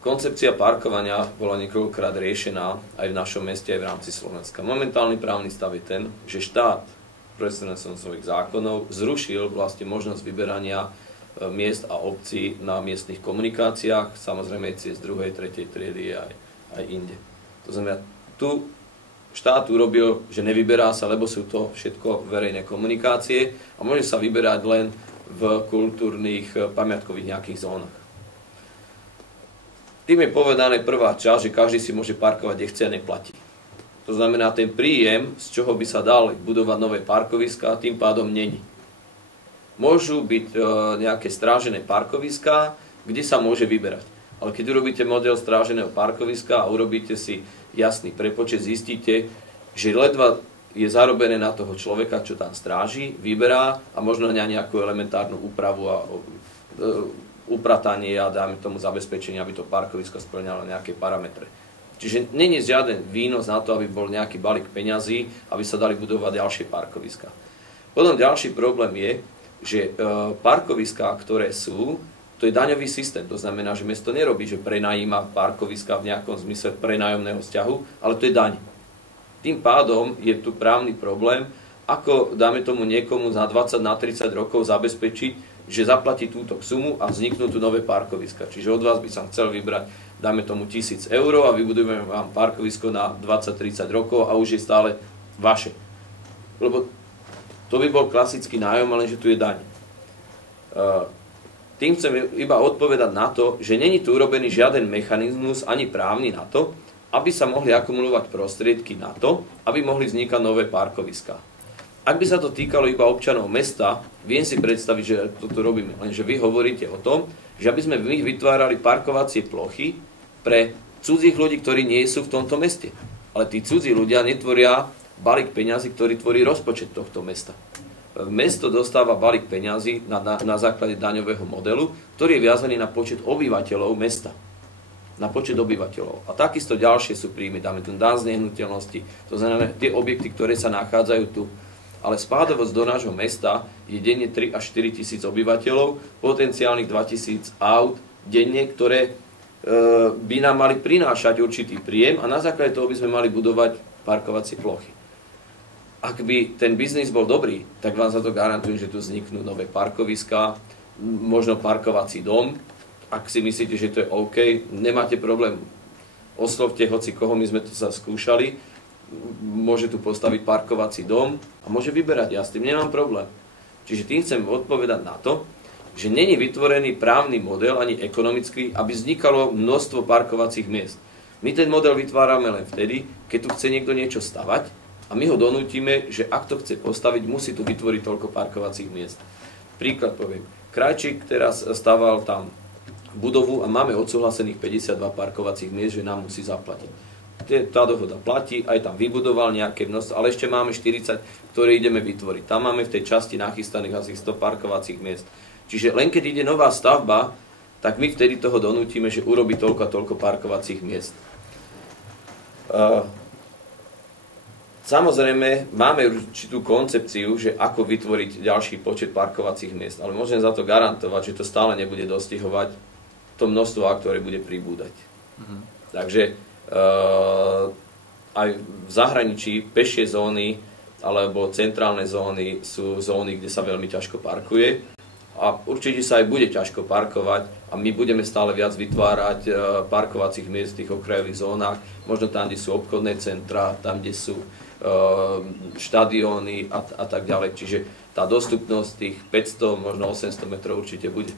koncepcia parkovania bola niekoľkokrát riešená aj v našom meste, aj v rámci Slovenska. Momentálny právny stav je ten, že štát prostredníctvom svojich zákonov zrušil vlastne možnosť vyberania miest a obcí na miestnych komunikáciách, samozrejme cez 2., 3. triedy aj inde. To znamená, tu štát urobil, že nevyberá sa, lebo sú to všetko verejné komunikácie a môže sa vyberať len v kultúrnych pamiatkových nejakých zónach. Tým je povedané prvá časť, že každý si môže parkovať, kde chce a neplatí. To znamená, ten príjem, z čoho by sa dali budovať nové parkoviská, tým pádom není. Môžu byť nejaké strážené parkoviská, kde sa môže vyberať. Ale keď urobíte model stráženého parkoviska a urobíte si jasný prepočet, zistíte, že ledva je zarobené na toho človeka, čo tam stráži, vyberá a možno na nejakú elementárnu úpravu a upratanie a dáme tomu zabezpečenie, aby to parkovisko spĺňalo nejaké parametre. Čiže není žiaden výnos na to, aby bol nejaký balík peňazí, aby sa dali budovať ďalšie parkoviská. Potom ďalší problém je, že parkoviská, ktoré sú, to je daňový systém. To znamená, že mesto nerobí, že prenajíma parkoviská v nejakom zmysle prenájomného vzťahu, ale to je daň. Tým pádom je tu právny problém, ako dáme tomu niekomu za 20 na 30 rokov zabezpečiť, že zaplatí túto sumu a vzniknú tu nové parkoviska. Čiže od vás by som chcel vybrať, dáme tomu 1000 eur a vybudujeme vám parkovisko na 20-30 rokov a už je stále vaše. Lebo to by bol klasický nájom, ale že tu je daň. Tým chcem iba odpovedať na to, že není tu urobený žiaden mechanizmus ani právny na to, aby sa mohli akumulovať prostriedky na to, aby mohli vznikať nové parkoviská. Ak by sa to týkalo iba občanov mesta, viem si predstaviť, že toto robíme. Lenže vy hovoríte o tom, že aby sme my vytvárali parkovacie plochy pre cudzích ľudí, ktorí nie sú v tomto meste. Ale tí cudzí ľudia netvoria balík peňazí, ktorý tvorí rozpočet tohto mesta. Mesto dostáva balík peňazí na základe daňového modelu, ktorý je viazaný na počet obyvateľov mesta. Na počet obyvateľov. A takisto ďalšie sú príjmy. Dáme tu daň z nehnuteľnosti. To znamená tie objekty, ktoré sa nachádzajú tu. Ale spádovosť do nášho mesta je denne 3 až 4 tisíc obyvateľov, potenciálnych 2000 aut denne, ktoré by nám mali prinášať určitý príjem a na základe toho by sme mali budovať parkovacie plochy. Ak by ten biznis bol dobrý, tak vám za to garantujem, že tu vzniknú nové parkoviská, možno parkovací dom. Ak si myslíte, že to je OK, nemáte problém. Oslovte hoci koho, my sme to sa skúšali. Môže tu postaviť parkovací dom a môže vyberať. Ja s tým nemám problém. Čiže tým chcem odpovedať na to, že není vytvorený právny model ani ekonomický, aby vznikalo množstvo parkovacích miest. My ten model vytvárame len vtedy, keď tu chce niekto niečo stavať a my ho donútime, že ak to chce postaviť, musí tu vytvoriť toľko parkovacích miest. Príklad poviem. Krajčík teraz staval tam budovu a máme odsúhlasených 52 parkovacích miest, že nám musí zaplatiť. Tá dohoda platí, aj tam vybudoval nejaké množstvo, ale ešte máme 40, ktoré ideme vytvoriť. Tam máme v tej časti nachystaných asi 100 parkovacích miest. Čiže len keď ide nová stavba, tak my vtedy toho donútime, že urobí toľko a toľko parkovacích miest. Samozrejme, máme určitú koncepciu, že ako vytvoriť ďalší počet parkovacích miest, ale môžem za to garantovať, že to stále nebude dostihovať to množstvo, ktoré bude pribúdať. Takže aj v zahraničí pešie zóny alebo centrálne zóny sú zóny, kde sa veľmi ťažko parkuje a určite sa aj bude ťažko parkovať a my budeme stále viac vytvárať parkovacích miest v tých okrajových zónach, možno tam, kde sú obchodné centrá, tam, kde sú štadióny a tak ďalej. Čiže tá dostupnosť tých 500, možno 800 metrov určite bude.